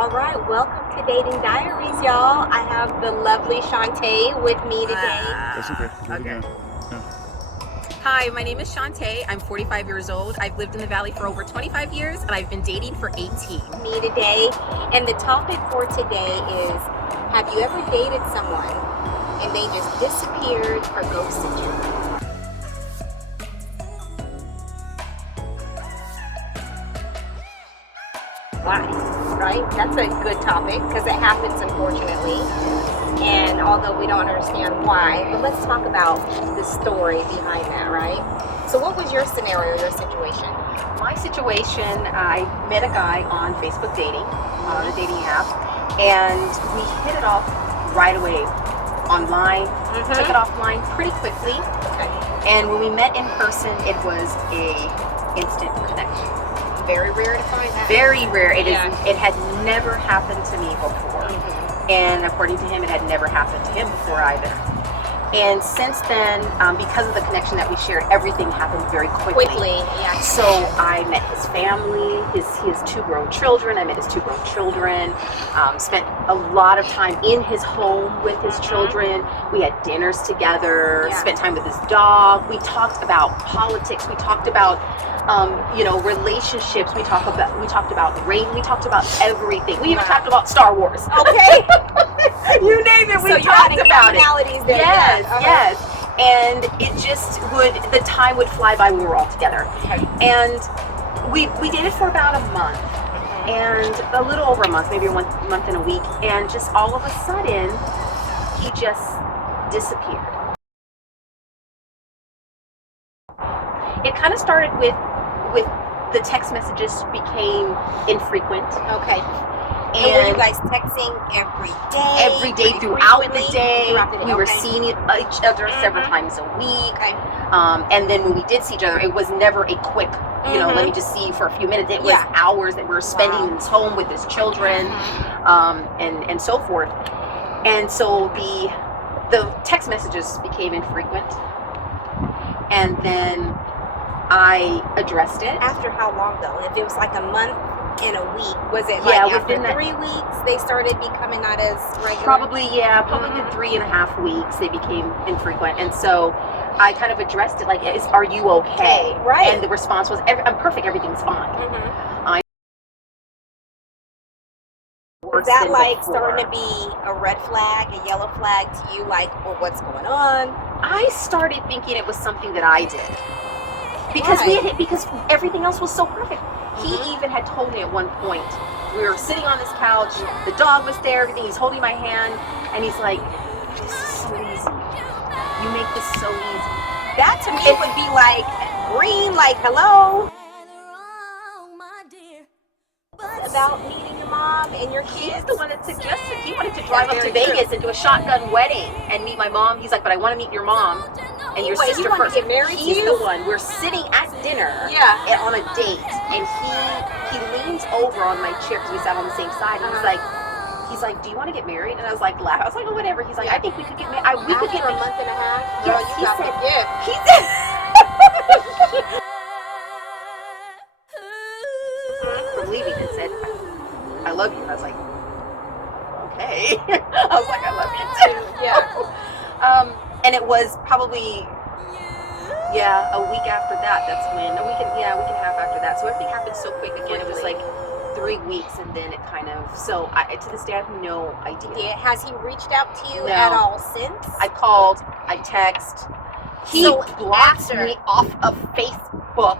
All right, welcome to Dating Diaries, y'all. I have the lovely Shonta with me today. That's okay. Do it again. Yeah. Hi, my name is Shonta. I'm 45 years old. I've lived in the Valley for over 25 years, and I've been dating for 18. Me today, and the topic for today is: have you ever dated someone and they just disappeared or ghosted you? Why? Right? That's a good topic because it happens, unfortunately. And although we don't understand why, but let's talk about the story behind that, right? So what was your scenario, your situation? My situation, I met a guy on Facebook dating, on a dating app, and we hit it off right away online, took it offline pretty quickly. Okay. And when we met in person, it was a instant connection. Very rare to find that. Very rare. It Yeah. is. It had never happened to me before. And according to him, it had never happened to him before either. And since then, because of the connection that we shared, everything happened very quickly. Yeah. So I met his family, his two grown children. I met his two grown children. Spent a lot of time in his home with his children. We had dinners together. Yeah. Spent time with his dog. We talked about politics. We talked about relationships. We talked about race. We talked about everything. We even talked about Star Wars. Okay. You name it, we So you talked had about it. commonalities there. Yes, Yeah. yes. And it just the time would fly by when we were all together. Okay. And we dated for about a month, and a little over a month, maybe 1 month and a week, and just all of a sudden, he just disappeared. It kind of started with the text messages became infrequent. Okay. And were you guys texting every day throughout the day. Throughout the day. We were Okay. seeing each other several times a week. Okay. And then when we did see each other, it was never a quick, let me just see you for a few minutes. It was hours that we were spending in his home with his children, and so forth. And so the text messages became infrequent. And then I addressed it. After how long though? If it was like a month and a week, was it Yeah, like after within that- 3 weeks they started becoming not as regular? Probably in 3.5 weeks they became infrequent. And so I kind of addressed it like, are you okay? Right. And the response was, I'm perfect, everything's fine. Is that like starting to be a red flag, a yellow flag to you, like, well, what's going on? I started thinking it was something that I did. Because because everything else was so perfect. He even had told me at one point, we were sitting on this couch, the dog was there, everything, he's holding my hand, and he's like, this is so easy. You make this so easy. That to me would be like green, like, hello. About meeting your mom and your kids. He's the one that suggested. He wanted to drive up to Vegas and do a shotgun wedding and meet my mom. He's like, but I want to meet your mom and your sister he wanted first. to get married He's to you? the one. We're sitting at dinner on a date, and he leans over on my chair because we sat on the same side, and he's like, do you want to get married? And I was like, laugh. I was like, oh, whatever. He's like, I think we could get married. We could get After a married. month and a half. Yes, Girl, he you got said. the gift. He said. From leaving and said, I love you. I was like, okay. I was like, I love you too. Yeah. And it was probably, a week after that. That's when a week and a half after that. So everything happened so quick again. It was like 3 weeks, and then it kind of. So to this day, I have no idea. Has he reached out to you No. at all since? I called. I texted. He blocked me off of Facebook.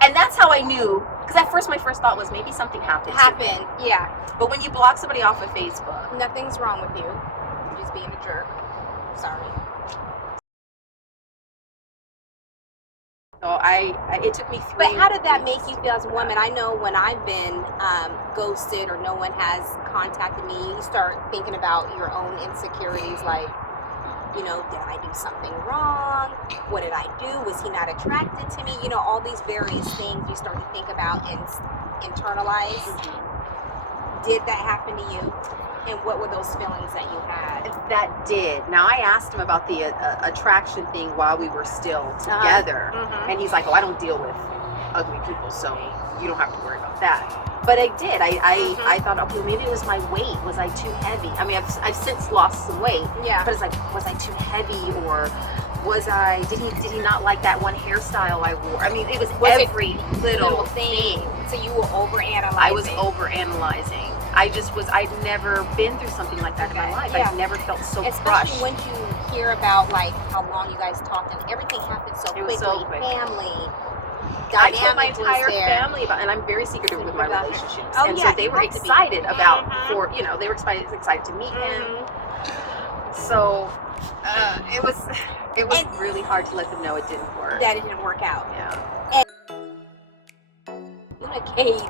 And that's how I knew. Because at first, my first thought was maybe something happened. Yeah. But when you block somebody off of Facebook, Nothing's wrong with you. You're just being a jerk. Sorry. so it took me 3 But how did that make you feel as a woman? I know when I've been ghosted or no one has contacted me, you start thinking about your own insecurities, like, did I do something wrong? What did I do? Was he not attracted to me? All these various things you start to think about and internalize. Did that happen to you? And what were those feelings that you had? That did. Now, I asked him about the attraction thing while we were still together. And he's like, oh, I don't deal with ugly people, so you don't have to worry about that. But I did. I thought, okay, maybe it was my weight. Was I too heavy? I mean, I've since lost some weight. Yeah. But it's like, was I too heavy, or was I? Did he not like that one hairstyle I wore? I mean, it was every little thing. So you were overanalyzing. I was overanalyzing. I'd never been through something like that in my life. Yeah. I've never felt so Especially crushed. when you hear about like how long you guys talked and everything happened so It quickly. was so quick. Family. I told my dynamic was entire there. family about, and I'm very secretive with my relationships. Oh, and yeah, so they you were have to be. excited about Mhm. they were excited to meet him. So it was And- really hard to let them know it didn't work. That it didn't work out. Yeah. Communicate,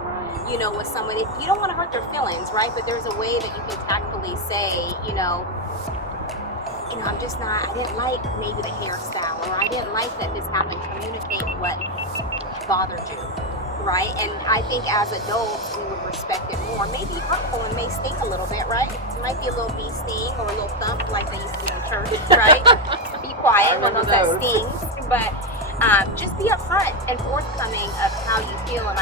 with someone. If you don't want to hurt their feelings, right? But there's a way that you can tactfully say, I'm just not. I didn't like maybe the hairstyle, or I didn't like that this happened. Communicate what bothered you, right? And I think as adults, we would respect it more. Maybe hurtful and may sting a little bit, right? It might be a little bee sting or a little thump, like they used to do in church, right? Be quiet when that stings, but just be upfront and forthcoming of how you feel. And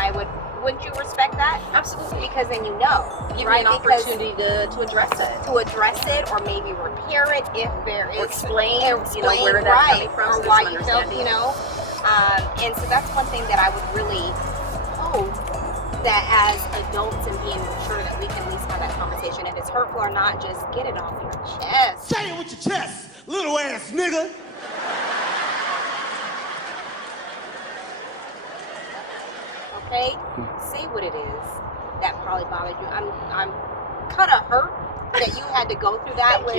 wouldn't you respect that? Absolutely. Because then you know, Give right? me an Because opportunity to address it. to address it, or maybe repair it if there is. Or explain where that's right, coming from, or so why there's you some felt, understanding. and so that's one thing that I would really hope that as adults and being mature that we can at least have that conversation. If it's hurtful or not, just get it off your chest. Say it with your chest, little ass nigga. Okay, say what it is that probably bothered you. I'm kind of hurt that you had to go through that with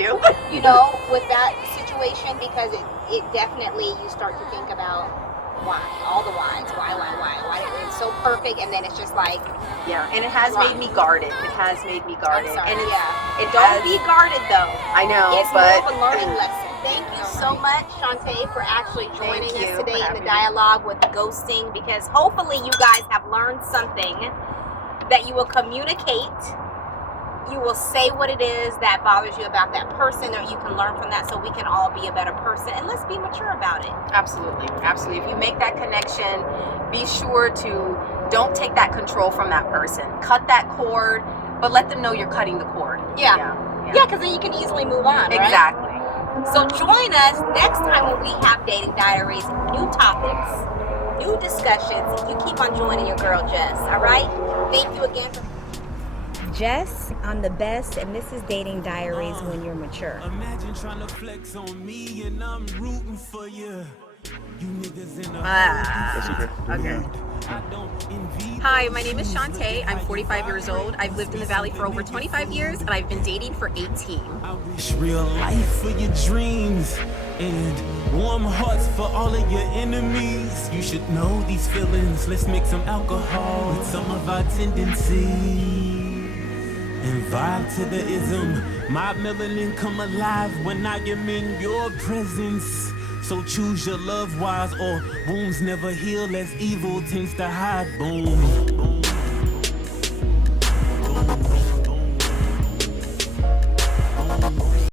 with that situation, because it definitely, you start to think about why, all the whys, why it's so perfect, and then it's just like, And it has made me guarded. It has made me guarded. I'm sorry, And it don't be guarded though. I know, It's but more of a learning lesson. Thank you so much, Shonta, for actually joining Thank us you today for in the having me. dialogue with ghosting, because hopefully you guys have learned something that you will communicate. You will say what it is that bothers you about that person, or you can learn from that, so we can all be a better person. And let's be mature about it. Absolutely. If you make that connection, be sure to don't take that control from that person. Cut that cord, but let them know you're cutting the cord. Yeah, because then you can easily move on, right? Exactly. So join us next time when we have Dating Diaries, new topics, new discussions. You keep on joining your girl, Jess, all right? Thank you again. Jess, I'm the best, and this is Dating Diaries when you're mature. Imagine trying to flex on me and I'm rooting for you. You niggas in That's okay. Okay. Hi, my name is Shonta. I'm 45 years old. I've lived in the Valley for over 25 years, and I've been dating for 18. I wish real life for your dreams and warm hearts for all of your enemies. You should know these feelings. Let's mix some alcohol with some of our tendencies and vibe to the ism. My melanin come alive when I am in your presence. So choose your love wise, or wounds never heal as evil tends to hide. Boom.